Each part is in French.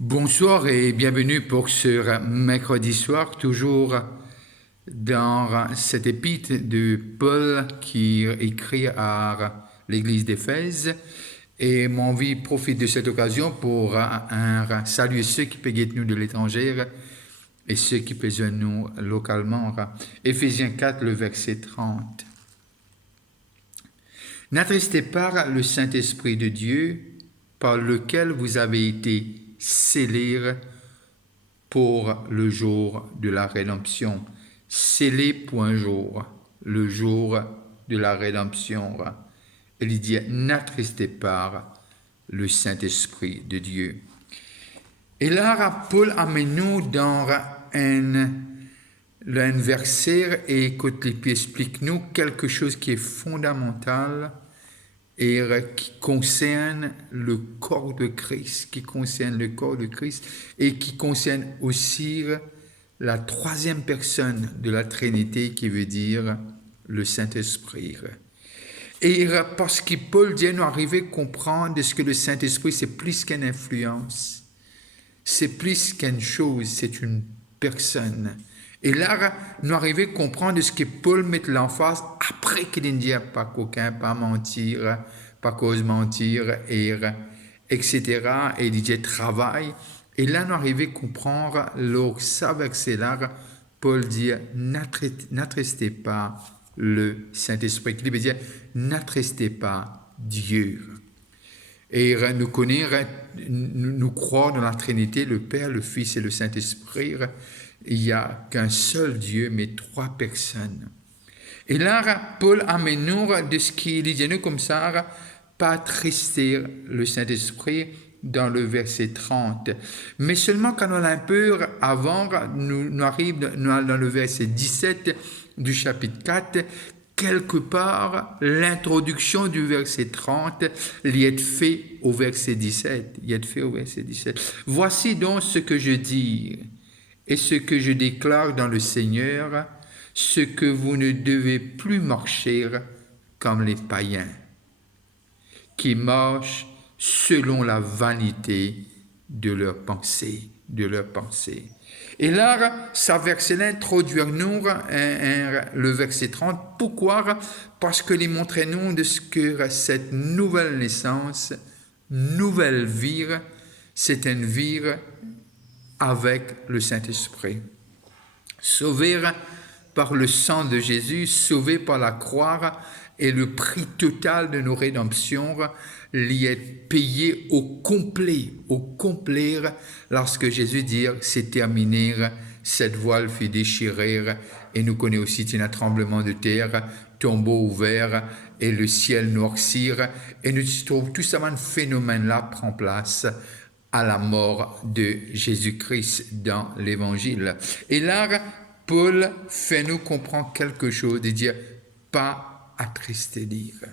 Bonsoir et bienvenue pour ce mercredi soir, toujours dans cette épître de Paul qui écrit à l'église d'Éphèse. Et mon envie profite de cette occasion pour saluer ceux qui payent nous de l'étranger et ceux qui payent nous localement. Éphésiens 4, le verset 30. N'attristez pas le Saint-Esprit de Dieu par lequel vous avez été scellés pour le jour de la rédemption. Scellés pour un jour, le jour de la rédemption. Il dit, n'attristez pas le Saint-Esprit de Dieu. Et là, Paul amène nous dans un verset et il explique nous quelque chose qui est fondamental et qui concerne le corps de Christ, et qui concerne aussi la troisième personne de la Trinité, qui veut dire le Saint-Esprit. Et parce que Paul dit nous arriver à comprendre ce que le Saint-Esprit, c'est plus qu'une influence, c'est plus qu'une chose, c'est une personne. Et là, nous arrivons à comprendre ce que Paul met l'emphase après qu'il dit pas coquin, pas mentir, pas cause mentir, etc. Et il dit travail. Et là, nous arrivons à comprendre, lors ça verset-là, Paul dit n'attristez pas le Saint-Esprit. Il veut dire n'attristez pas Dieu. Et nous connaissons, nous croyons dans la Trinité, le Père, le Fils et le Saint-Esprit. Il n'y a qu'un seul Dieu, mais trois personnes. Et là, Paul amène nous de ce qu'il dit nous comme ça, pas attrister le Saint-Esprit dans le verset 30. Mais seulement quand on a un peu avant, nous arrivons dans le verset 17 du chapitre 4, quelque part, l'introduction du verset 30 y est fait au verset 17. Voici donc ce que je dis et ce que je déclare dans le Seigneur, ce que vous ne devez plus marcher comme les païens, qui marchent selon la vanité de leurs pensées. Et là, ça verset-là introduit nous le verset 30. Pourquoi? Parce que il montre nous de ce que cette nouvelle naissance, nouvelle vie, c'est une vie avec le Saint-Esprit. Sauvé par le sang de Jésus, sauvé par la croix, et le prix total de nos rédemptions l'y est payé au complet, lorsque Jésus dit c'est terminé, cette voile fut déchirée, et nous connaissons aussi un tremblement de terre, tombeau ouvert, et le ciel noircir, et nous trouvons tout ça, un phénomène-là prend place à la mort de Jésus-Christ dans l'Évangile. Et là, Paul fait nous comprendre quelque chose, de dire pas attrister dire.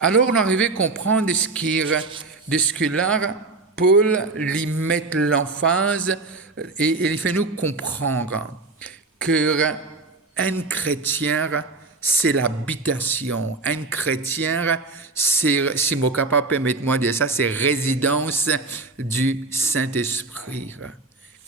Alors, on arrive à comprendre de ce que là, Paul lui met l'emphase et il fait nous comprendre que un chrétien, c'est l'habitation. Un chrétien, c'est, si mon capable permettez-moi de dire ça, c'est résidence du Saint-Esprit.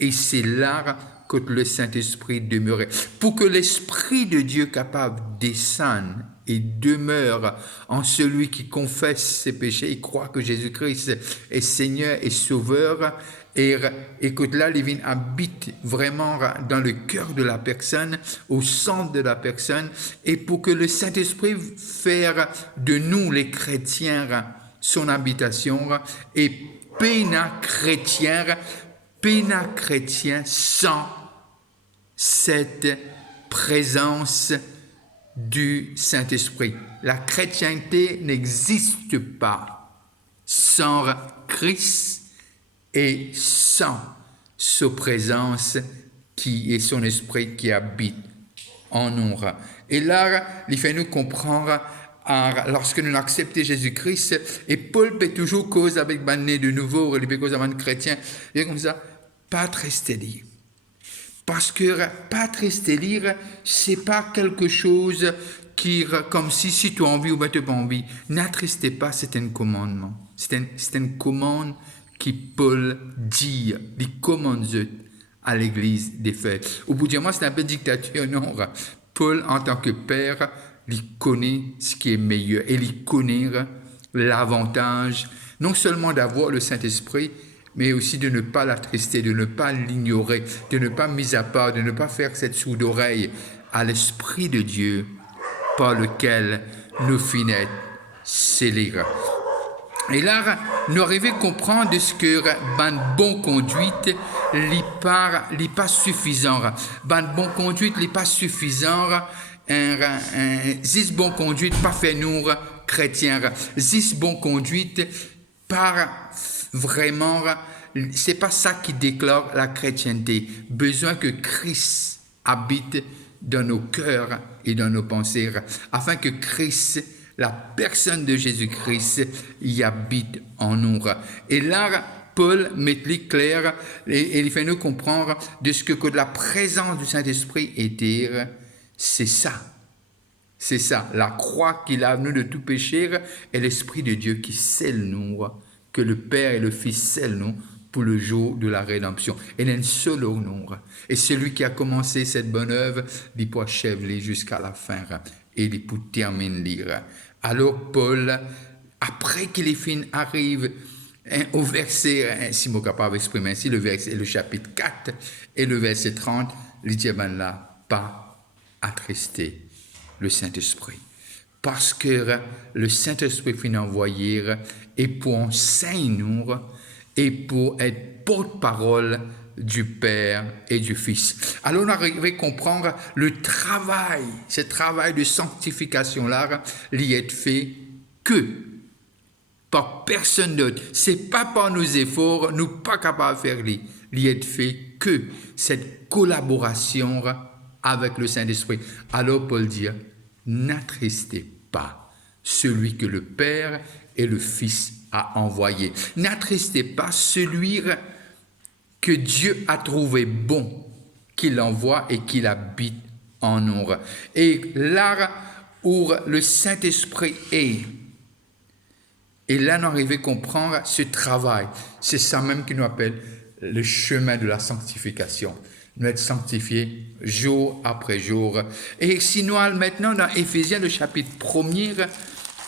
Et c'est là que le Saint-Esprit demeurait. Pour que l'Esprit de Dieu capable descende et demeure en celui qui confesse ses péchés et croit que Jésus-Christ est Seigneur et Sauveur, et que là, il habite vraiment dans le cœur de la personne, au centre de la personne, et pour que le Saint-Esprit faire de nous, les chrétiens, son habitation, et péna chrétien sans cette présence du Saint-Esprit. La chrétienté n'existe pas sans Christ et sans sa présence qui est son esprit qui habite en nous. Et là, il fait nous comprendre lorsque nous acceptons Jésus-Christ, et Paul peut toujours cause avec banné de nouveau, il peut cause avec un chrétien, et comme ça, pas rester lire. Parce que pas rester lire, c'est pas quelque chose qui, comme si tu as envie ou tu n'as pas envie. N'attristez pas, c'est un commandement. C'est une commande qui Paul dit, il commande à l'église d'Éphèse. Au bout du moment, c'est un peu dictature, non. Paul, en tant que père, il connaît ce qui est meilleur et il connaît l'avantage, non seulement d'avoir le Saint-Esprit, mais aussi de ne pas l'attrister, de ne pas l'ignorer, de ne pas mis à part, de ne pas faire cette sourde oreille à l'Esprit de Dieu par lequel nous finissons scellés. Et là, nous arrivons à comprendre de ce que une bonne conduite n'est pas suffisant. Une bonne conduite n'est pas suffisant. Zis bonne conduite pas fait nous chrétiens. Zis bonne conduite par vraiment, c'est pas ça qui déclare la chrétienté. Besoin que Christ habite dans nos cœurs et dans nos pensées, afin que Christ, la personne de Jésus-Christ, y habite en nous. Et là, Paul met clair et il fait nous comprendre de ce que la présence du Saint-Esprit était. C'est ça. C'est ça, la croix qui lave nous de tout péché et l'Esprit de Dieu qui scelle nous, que le Père et le Fils scellent nous pour le jour de la rédemption. Et il y a un seul nom. Et celui qui a commencé cette bonne œuvre, il peut achever jusqu'à la fin et il peut terminer. Alors Paul, après qu'il est fini, arrive au verset, si je suis capable d'exprimer ainsi, le chapitre 4 et le verset 30, il dit, là, pas attrister le Saint-Esprit. Parce que le Saint-Esprit finit envoyé et pour enseigner nous et pour être porte-parole du Père et du Fils. Alors on arrive à comprendre le travail, ce travail de sanctification-là, il est fait que par personne d'autre. C'est pas par nos efforts, nous pas capables de faire il est fait que cette collaboration avec le Saint-Esprit. Alors Paul dit, n'attristez pas celui que le Père et le Fils a envoyé. N'attristez pas celui que Dieu a trouvé bon, qu'il envoie et qu'il habite en nous. Et là où le Saint-Esprit est, et là, nous arrivons à comprendre ce travail. C'est ça même qui nous appelle le chemin de la sanctification. Nous être sanctifiés jour après jour. Et si nous allons maintenant dans Éphésiens, le chapitre 1er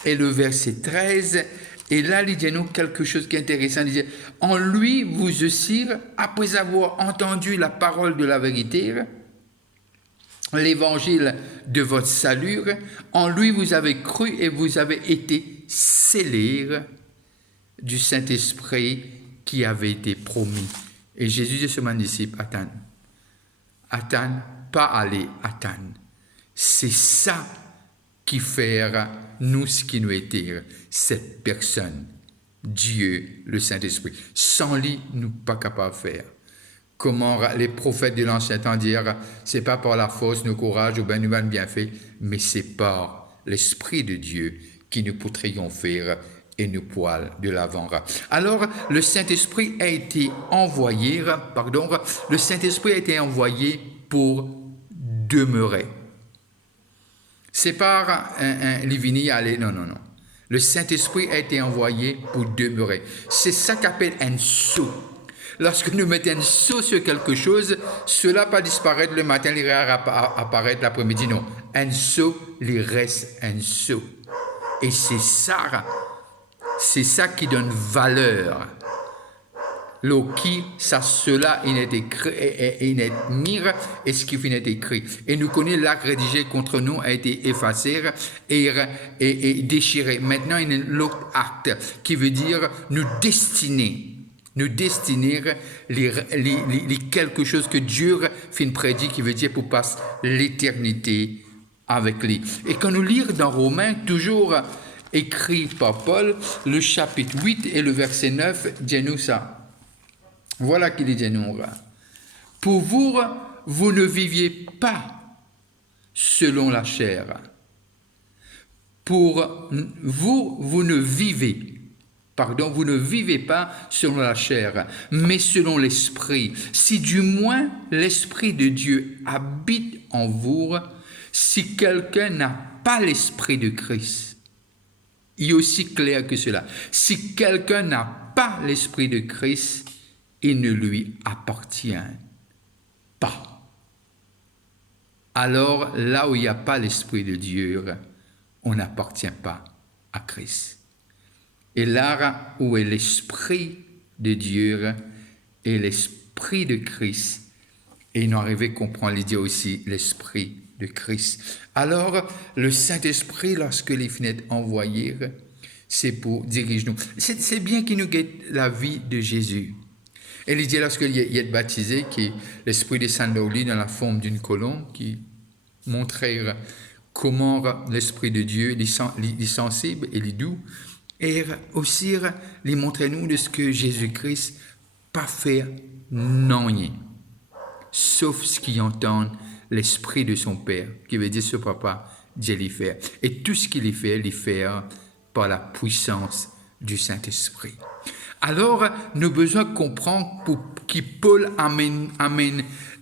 et le verset 13, et là, il dit nous quelque chose qui est intéressant. Il dit, en lui, vous aussi, après avoir entendu la parole de la vérité, l'évangile de votre salut, en lui vous avez cru et vous avez été scellés du Saint-Esprit qui avait été promis. Et Jésus dit à ses disciples, attends, pas aller, attendre. C'est ça qui fait nous ce qui nous était, cette personne, Dieu, le Saint-Esprit. Sans lui, nous ne sommes pas capables de faire. Comment les prophètes de l'Ancien Temps dirent, c'est pas par la force, nos courages ou bien nous avons bien fait, mais c'est par l'Esprit de Dieu qui nous peut triompher et nous poil de l'avant. Alors, le Saint-Esprit a été envoyé, pour demeurer. C'est par un Livini aller, non. Le Saint-Esprit a été envoyé pour demeurer. C'est ça qu'appelle un sceau. Lorsque nous mettons un sceau sur quelque chose, cela ne va pas disparaître le matin, il va apparaître l'après-midi. Non, un sceau, il reste un sceau. Et c'est ça qui donne valeur. Cela, il est écrit, il est mire, et ce qui finit est écrit. Et nous connaissons l'acte rédigé contre nous a été effacé et déchiré. Maintenant, il y a l'autre acte qui veut dire nous destiner les quelque chose que Dieu fin prédit, qui veut dire pour passer l'éternité avec lui. Et quand nous lisons dans Romains, toujours écrit par Paul, le chapitre 8 et le verset 9, dit-nous ça. Voilà qu'il dit nous. Pour vous, vous ne viviez pas selon la chair. Pour vous, vous ne vivez pas selon la chair, mais selon l'Esprit. Si du moins l'Esprit de Dieu habite en vous, si quelqu'un n'a pas l'Esprit de Christ, est aussi clair que cela. Si quelqu'un n'a pas l'Esprit de Christ, il ne lui appartient pas. Alors, là où il n'y a pas l'Esprit de Dieu, on n'appartient pas à Christ. Et là où est l'Esprit de Dieu et l'Esprit de Christ, et nous arrivons à comprendre, il dit aussi l'Esprit de Christ. Alors, le Saint-Esprit, lorsqu'il est envoyé, c'est pour diriger nous. C'est bien qu'il nous guette la vie de Jésus. Et il dit, lorsqu'il est baptisé, que l'Esprit descend de lui dans la forme d'une colombe, qui montrait comment l'Esprit de Dieu est sensible et est doux, et aussi il montrait nous de ce que Jésus-Christ pas fait non rien, sauf ce qui entend l'Esprit de son Père, qui veut dire ce papa, Dieu l'y fait. Et tout ce qu'il y fait par la puissance du Saint-Esprit. Alors, nous avons besoin de comprendre pour qui Paul amène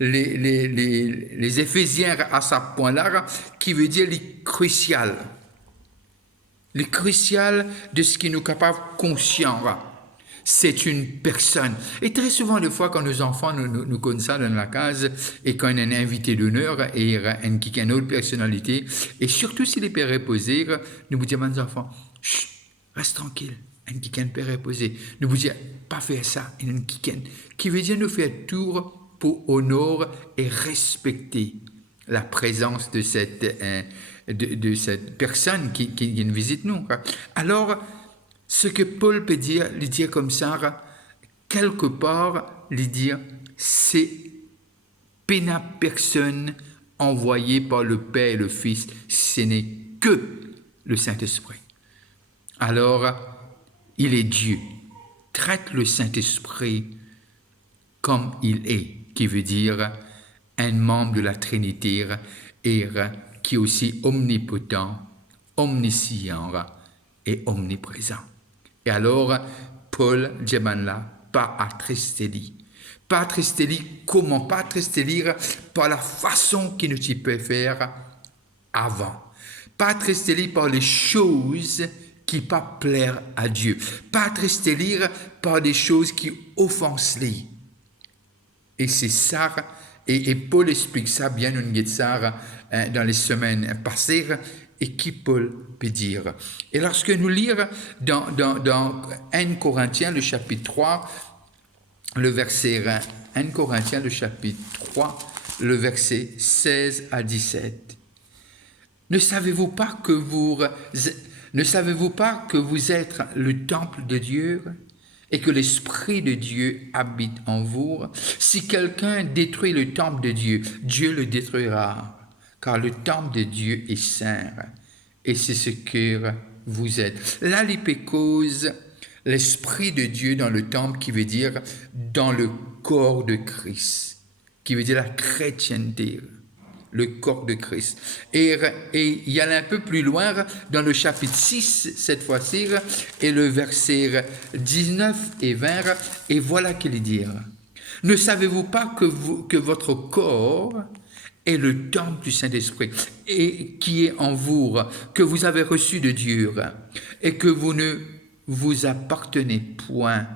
les Éphésiens à ce point-là, qui veut dire les crucial. Le crucial de ce qui nous capable conscient. C'est une personne. Et très souvent, des fois, quand nos enfants nous connaissent ça dans la case, et quand il y a un invité d'honneur, et qui a une autre personnalité, et surtout si les pères reposés, nous vous disons aux enfants, chut, reste tranquille, un qui a un père reposé. Nous vous disons, pas faire ça, un qui veut dire nous faire tour pour honorer et respecter la présence de cette personne qui nous visite nous. Alors, ce que Paul peut dire, lui dire comme ça, quelque part, lui dire, c'est péna personne envoyée par le Père et le Fils, ce n'est que le Saint-Esprit. Alors, il est Dieu. Traite le Saint-Esprit comme il est, qui veut dire un membre de la Trinité et qui est aussi omnipotent, omniscient et omniprésent. Et alors, Paul dit là, pas attrister. Pas attrister, comment pas attrister par la façon qu'il nous peut faire avant. Pas attrister par les choses qui pas plaire à Dieu. Pas attrister par des choses qui offensent lui. Et c'est ça, et Paul explique ça bien, on dit ça dans les semaines passées, et qui Paul peut dire. Et lorsque nous lisons dans 1 Corinthiens, le chapitre 3, le verset 1 Corinthiens, le chapitre 3, le verset 16 à 17. Ne savez-vous pas que vous êtes le temple de Dieu et que l'Esprit de Dieu habite en vous? Si quelqu'un détruit le temple de Dieu, Dieu le détruira. Car le temple de Dieu est saint, et c'est ce que vous êtes. Là, l'hypécose, l'Esprit de Dieu dans le temple, qui veut dire dans le corps de Christ, qui veut dire la chrétienté, le corps de Christ. Et il y a un peu plus loin, dans le chapitre 6, cette fois-ci, et le verset 19 et 20, et voilà qu'il dit, ne savez-vous pas que votre corps est le temple du Saint-Esprit, et qui est en vous, que vous avez reçu de Dieu, et que vous ne vous appartenez point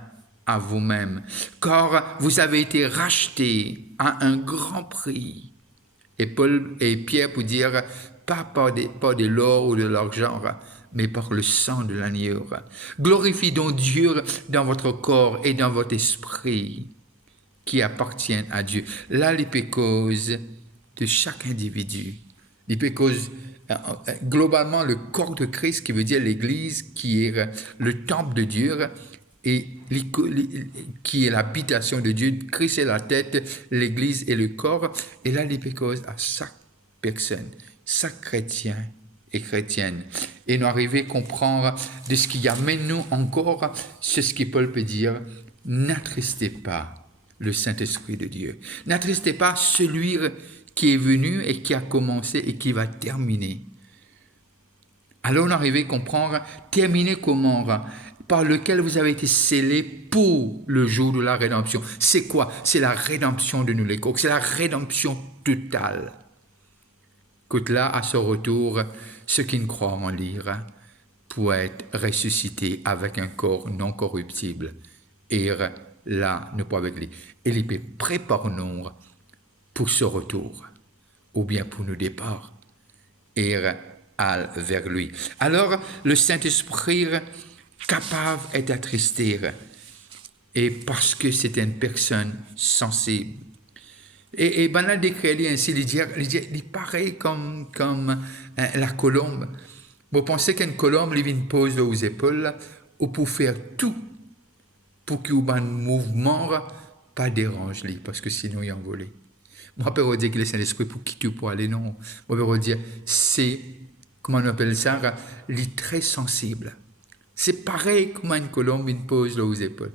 à vous-même, car vous avez été rachetés à un grand prix. Et Paul et Pierre pour dire, pas par de l'or ou de l'argent, mais par le sang de l'agneau. Glorifiez donc Dieu dans votre corps et dans votre esprit, qui appartiennent à Dieu. Là, l'hypécose de chaque individu. L'hypécose, globalement, le corps de Christ, qui veut dire l'Église, qui est le temple de Dieu, et qui est l'habitation de Dieu. Christ est la tête, l'Église est le corps, et là, l'hypécose à chaque personne, chaque chrétien et chrétienne. Et nous arrivons à comprendre de ce qui amène nous encore, c'est ce que Paul peut dire, n'attristez pas le Saint-Esprit de Dieu. N'attristez pas celui qui est venu et qui a commencé et qui va terminer. Alors on arrive à comprendre, terminer comment? Par lequel vous avez été scellés pour le jour de la rédemption. C'est quoi? C'est la rédemption de nous les coqs, c'est la rédemption totale. Que là, à ce retour, ceux qui ne croient en lire, pour être ressuscité avec un corps non corruptible. Et là, nous pas avec lui. Et il peut préparer-nous pour ce retour, ou bien pour nos départs, et aller vers lui. Alors, le Saint-Esprit capable est attristé, et parce que c'est une personne sensible. Et banal décrit ainsi, il dit pareil comme la colombe. Vous pensez qu'une colombe, il vient pose aux épaules, ou pour faire tout, pour qu'il y ait un mouvement, pas dérange lui, parce que sinon il envolé. Moi, je peux dire que le Saint-Esprit pour qui tu peux aller, non. Moi, je peux dire, c'est, comment on appelle ça, il est très sensible. C'est pareil comme une colombe, une pose aux épaules.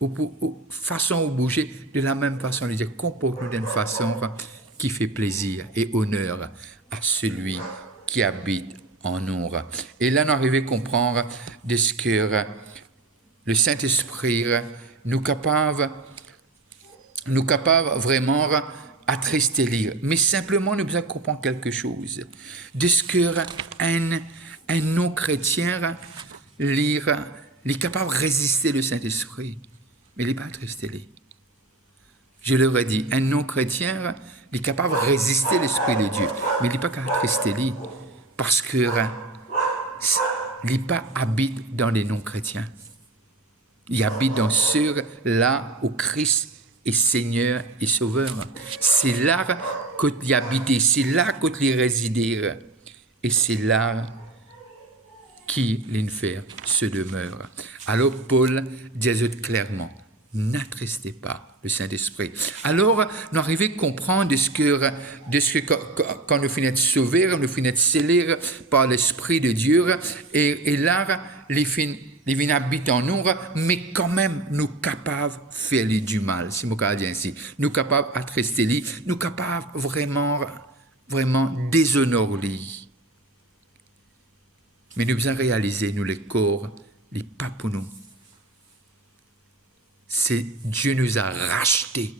Ou façon de bouger, de la même façon, il dit, comporte-nous d'une façon qui fait plaisir et honneur à celui qui habite en nous. Et là, nous arrivons à comprendre de ce que le Saint-Esprit nous capable vraiment attrister lire. Mais simplement, nous besoin comprendre quelque chose. De ce que un non-chrétien lire, il est capable de résister le Saint-Esprit. Mais il n'est pas attristé. Je leur ai dit, un non-chrétien, il est capable de résister l'Esprit de Dieu. Mais il n'est pas capable attristé parce que il n'est pas habite dans les non-chrétiens. Il habite dans ceux là où Christ est Seigneur et Sauveur. C'est là qu'il habite, c'est là qu'il réside. Et c'est là qui l'enfer se demeure. Alors Paul dit clairement, n'attristez pas le Saint-Esprit. Alors, nous arrivons à comprendre de ce que quand nous finissons sauvés, nous finissons scellés par l'Esprit de Dieu, et là, les vignes habitent en nous, mais quand même, nous capables de faire du mal, si je peux dire ainsi. Nous capables d'attrister lui, nous capables vraiment déshonorer. Mais nous devons réaliser, nous, les corps, les pas pour nous. C'est Dieu nous a rachetés.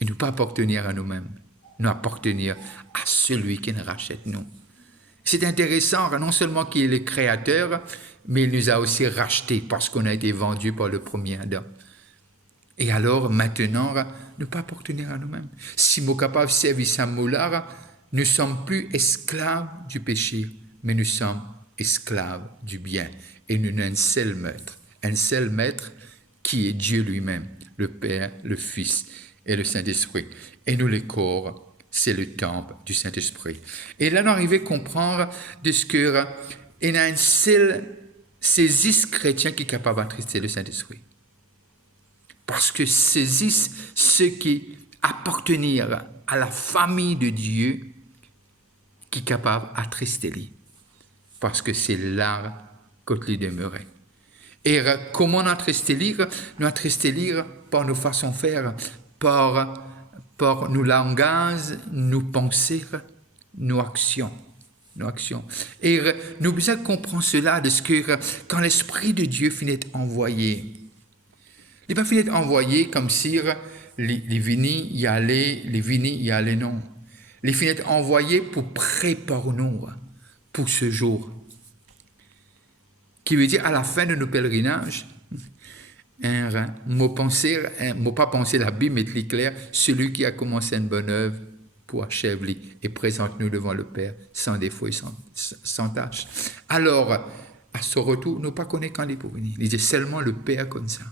Et nous pas appartenir à nous-mêmes. Nous appartenir à celui qui nous rachète nous. C'est intéressant, non seulement qu'il est le créateur, mais il nous a aussi rachetés parce qu'on a été vendus par le premier Adam. Et alors, maintenant, nous pas appartenir à nous-mêmes. Si nous sommes capables de servir ce mot-là, nous ne sommes plus esclaves du péché, mais nous sommes esclaves du bien. Et nous avons un seul maître qui est Dieu lui-même, le Père, le Fils et le Saint-Esprit. Et nous, les corps, c'est le temple du Saint-Esprit. Et là, nous arrivons à comprendre de ce que il y a un seul saisisse chrétien qui est capable d'attrister le Saint-Esprit. Parce que saisissent ceux qui appartiennent à la famille de Dieu qui est capable d'attrister lui. Parce que c'est là qu'il demeurait. Et comment nous attrister lire? Nous attrister lire par nos façons de faire, par nos langages, nos pensées, nos actions. Et nous devons comprendre cela de ce que quand l'Esprit de Dieu finit envoyé, il n'est pas fini envoyé comme si les vignes y allaient, non. Il finit envoyé pour préparer nous pour ce jour. Qui veut dire à la fin de nos pèlerinages, mot pas penser la Bible, mais très clair, celui qui a commencé une bonne œuvre pour achever et présente-nous devant le Père sans défaut et sans tâche. Alors, à ce retour, nous ne pas connaître quand il est pour venir. Il dit seulement le Père comme ça.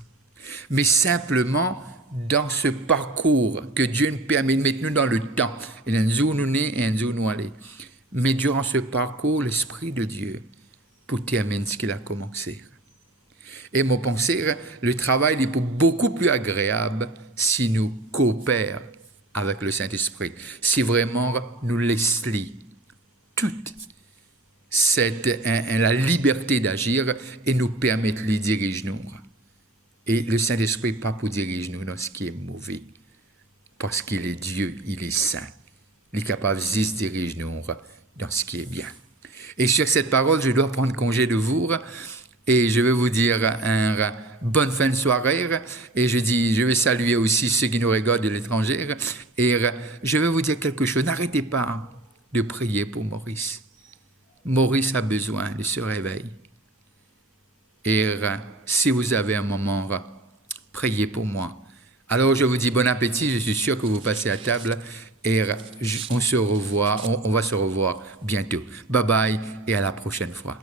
Mais simplement, dans ce parcours que Dieu nous permet de mettre nous dans le temps, et un jour nous nés et un jour nous aller. Mais durant ce parcours, l'Esprit de Dieu, pour terminer ce qu'il a commencé. Et mon pensée, le travail est beaucoup plus agréable si nous coopérons avec le Saint-Esprit, si vraiment nous laissons toute la liberté d'agir et nous permettre de diriger nous. Et le Saint-Esprit pas pour diriger nous dans ce qui est mauvais, parce qu'il est Dieu, il est saint. Il est capable de diriger nous dans ce qui est bien. Et sur cette parole, je dois prendre congé de vous et je vais vous dire une bonne fin de soirée. Et je vais saluer aussi ceux qui nous regardent de l'étranger. Et je vais vous dire quelque chose. N'arrêtez pas de prier pour Maurice. Maurice a besoin de ce réveil. Et si vous avez un moment, priez pour moi. Alors je vous dis bon appétit, je suis sûr que vous passez à table et on va se revoir bientôt. Bye bye et à la prochaine fois.